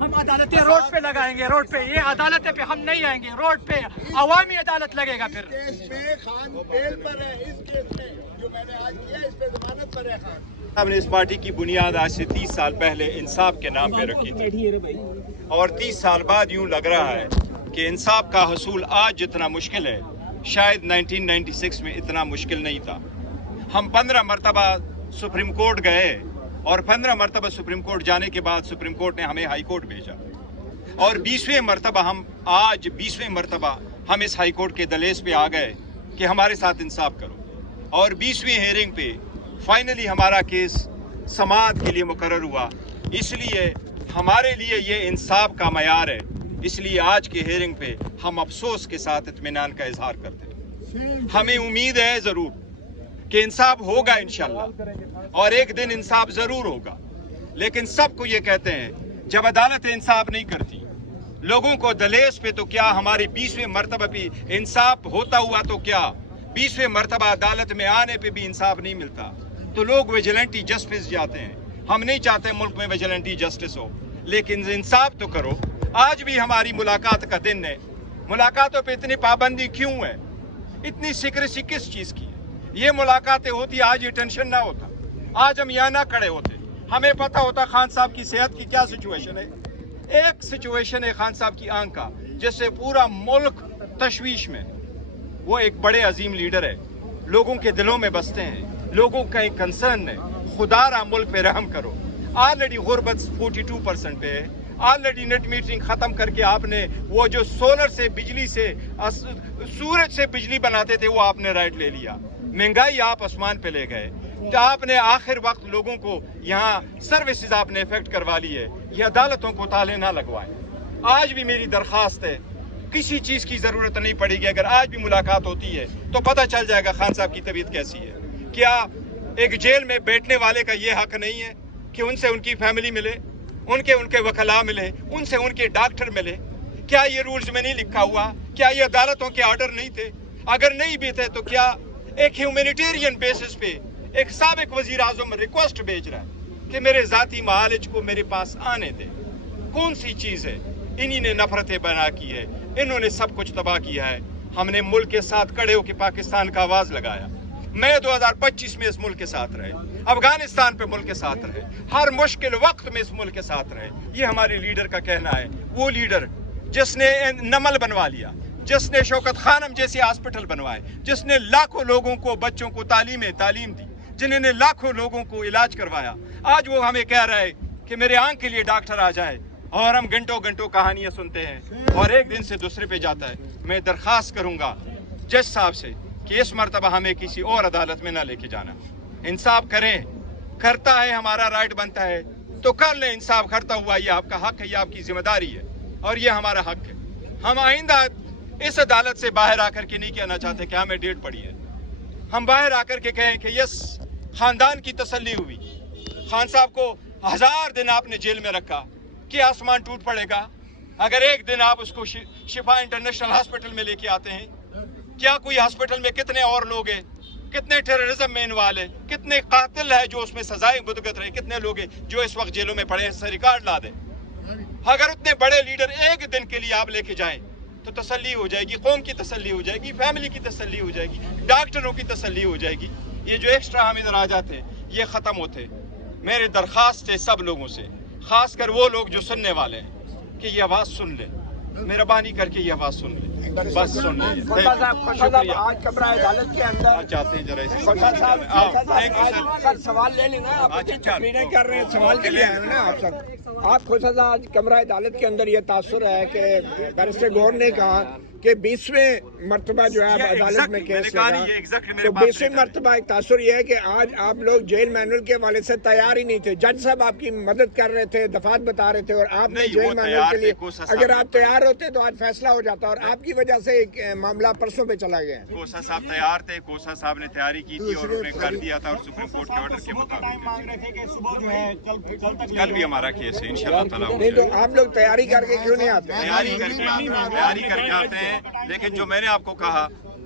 ہم عدالتیں روڈ پہ لگائیں گے، روڈ پہ یہ عدالتیں پہ ہم نہیں آئیں گے، روڈ پہ عوامی عدالت لگے گا. پھر کیس میں خان بیل پر ہے، اس کیس میں جو میں نے آج کیا اس پہ ضمانت پر ہے خان. ہم نے اس پارٹی کی بنیاد آج سے 30 سال پہلے انصاف کے نام پہ رکھی تھی، اور 30 سال بعد یوں لگ رہا ہے کہ انصاف کا حصول آج جتنا مشکل ہے شاید 1996 میں اتنا مشکل نہیں تھا. ہم 15 مرتبہ سپریم کورٹ گئے، اور 15 مرتبہ سپریم کورٹ جانے کے بعد سپریم کورٹ نے ہمیں ہائی کورٹ بھیجا، اور 20ویں مرتبہ ہم اس ہائی کورٹ کے دہلیز پہ آ گئے کہ ہمارے ساتھ انصاف کرو. اور 20ویں ہیئرنگ پہ فائنلی ہمارا کیس سماعت کے لیے مقرر ہوا. اس لیے ہمارے لیے یہ انصاف کا معیار ہے. اس لیے آج کے ہیئرنگ پہ ہم افسوس کے ساتھ اطمینان کا اظہار کرتے ہیں. ہمیں امید ہے ضرور کہ انصاف ہوگا انشاءاللہ، اور ایک دن انصاف ضرور ہوگا. لیکن سب کو یہ کہتے ہیں جب عدالت انصاف نہیں کرتی لوگوں کو دہلیز پہ، تو کیا ہماری 20ویں مرتبہ بھی انصاف ہوتا ہوا تو کیا 20ویں مرتبہ عدالت میں آنے پہ بھی انصاف نہیں ملتا تو لوگ ویجیلنٹی جسٹس جاتے ہیں. ہم نہیں چاہتے ملک میں ویجیلنٹی جسٹس ہو، لیکن انصاف تو کرو. آج بھی ہماری ملاقات کا دن ہے. ملاقاتوں پہ اتنی پابندی کیوں ہے؟ اتنی سیکریسی کس چیز کی ہے؟ یہ ملاقاتیں ہوتی آج یہ ٹینشن نہ ہوتا، آج ہم یہاں نہ کھڑے ہوتے. ہمیں پتہ ہوتا خان صاحب کی صحت کی کیا سچویشن ہے. ایک سچویشن ہے خان صاحب کی آنکھ کا جس سے پورا ملک تشویش میں. وہ ایک بڑے عظیم لیڈر ہے، لوگوں کے دلوں میں بستے ہیں، لوگوں کا ایک کنسرن ہے. خدا را ملک پہ رحم کرو. آلریڈی غربت 42% پہ ہے. آلریڈی نیٹ میٹرنگ ختم کر کے آپ نے وہ جو سولر سے بجلی سے سورج سے بجلی بناتے تھے وہ آپ نے رائٹ لے لیا. مہنگائی آپ آسمان پہ لے گئے. تو آپ نے آخر وقت لوگوں کو یہاں سروسز آپ نے افیکٹ کروا لی ہے. یہ عدالتوں کو تالے نہ لگوائیں. آج بھی میری درخواست ہے، کسی چیز کی ضرورت نہیں پڑے گی. اگر آج بھی ملاقات ہوتی ہے تو پتہ چل جائے گا خان صاحب کی طبیعت کیسی ہے. کیا ایک جیل میں بیٹھنے والے کا یہ حق نہیں ہے کہ ان سے ان کی فیملی ملے، ان کے وکلاء ملے، ان سے ان کے ڈاکٹر ملے؟ کیا یہ رولز میں نہیں لکھا ہوا؟ کیا یہ عدالتوں کے آرڈر نہیں تھے؟ اگر نہیں بھی تھے تو کیا ایک ہیومینیٹیرین بیسس پہ ایک سابق وزیر اعظم ریکویسٹ بھیج رہا ہے کہ میرے ذاتی معالج کو میرے پاس آنے دے؟ کون سی چیز ہے؟ انہی نے نفرتیں بنا کی ہے، انہوں نے سب کچھ تباہ کیا ہے. ہم نے ملک کے ساتھ کھڑے ہو کے پاکستان کا آواز لگایا. میں 2025 میں اس ملک کے ساتھ رہے، افغانستان پہ ملک کے ساتھ رہے، ہر مشکل وقت میں اس ملک کے ساتھ رہے. یہ ہمارے لیڈر کا کہنا ہے. وہ لیڈر جس نے نمل بنوا لیا، جس نے شوکت خانم جیسے ہاسپٹل بنوائے، جس نے لاکھوں لوگوں کو بچوں کو تعلیم دی، جنہوں نے لاکھوں لوگوں کو علاج کروایا، آج وہ ہمیں کہہ رہا ہے کہ میرے آنکھ کے لیے ڈاکٹر آ جائے. اور ہم گھنٹوں گھنٹوں کہانیاں سنتے ہیں اور ایک دن سے دوسرے پہ جاتا ہے. میں درخواست کروں گا جج صاحب سے کہ اس مرتبہ ہمیں کسی اور عدالت میں نہ لے کے جانا. انصاف کریں، کرتا ہے ہمارا رائٹ بنتا ہے تو کر لیں. انصاف کرتا ہوا یہ آپ کا حق ہے، یہ آپ کی ذمہ داری ہے، اور یہ ہمارا حق ہے. ہم آئندہ اس عدالت سے باہر آ کر کے نہیں کہنا چاہتے کہ ہمیں ڈیٹ پڑی ہے. ہم باہر آ کر کے کہیں کہ یس خاندان کی تسلی ہوئی. خان صاحب کو 1000 دن آپ نے جیل میں رکھا، کہ آسمان ٹوٹ پڑے گا اگر ایک دن آپ اس کو شفا انٹرنیشنل ہاسپٹل میں لے کے آتے ہیں؟ کیا کوئی ہاسپٹل میں کتنے اور لوگ ہیں، کتنے ٹیررزم میں انوالو ہیں، کتنے قاتل ہیں جو اس میں سزائیں بھگت رہے، کتنے لوگ ہیں جو اس وقت جیلوں میں پڑے ہیں؟ سے ریکارڈ لا دیں. اگر اتنے بڑے لیڈر ایک دن کے لیے آپ لے کے جائیں تو تسلی ہو جائے گی، قوم کی تسلی ہو جائے گی، فیملی کی تسلی ہو جائے گی، ڈاکٹروں کی تسلی ہو جائے گی. یہ جو ایکسٹرا ہم ادھر آ جاتے ہیں یہ ختم ہوتے. میرے درخواست ہے سب لوگوں سے، خاص کر وہ لوگ جو سننے والے ہیں، کہ یہ آواز سن لیں، مہربانی کر کے یہ آواز سن لیں، بس سن لیں. شکریہ. آج کمرہ عدالت کے اندر چاہتے ہیں ذرا سوال لے لینا، آپ تقریریں کر رہے ہیں، سوال کے لیے آئے نا آپ سب. آپ خود آج کمرہ عدالت کے اندر یہ تاثر ہے کہ بیرسٹر گور نے کہا کہ 20ویں مرتبہ جو ہے عدالت میں کیس ہے، تو 20ویں مرتبہ ایک تاثر یہ ہے کہ آج آپ لوگ جیل مینول کے حوالے سے تیار ہی نہیں تھے. جج صاحب آپ کی مدد کر رہے تھے، دفعات بتا رہے تھے، اور آپ نے جیل مینول کے لیے اگر آپ تیار ہوتے تو آج فیصلہ ہو جاتا، اور آپ کی وجہ سے ایک معاملہ پرسوں پہ چلا گیا. کوسا صاحب تیار تھے، کوسا صاحب نے تیاری کی تھی اور انہوں نے کر دیا تھا، اور سپریم کورٹ کے آرڈر کے مطابق کل بھی ہمارا کیس ہے انشاءاللہ تعالی. نہیں تو آپ لوگ تیاری کر کے کیوں نہیں آتے؟ تیاری کر کے آتے ہیں. لیکن جو میں نے آپ کو کہا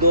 2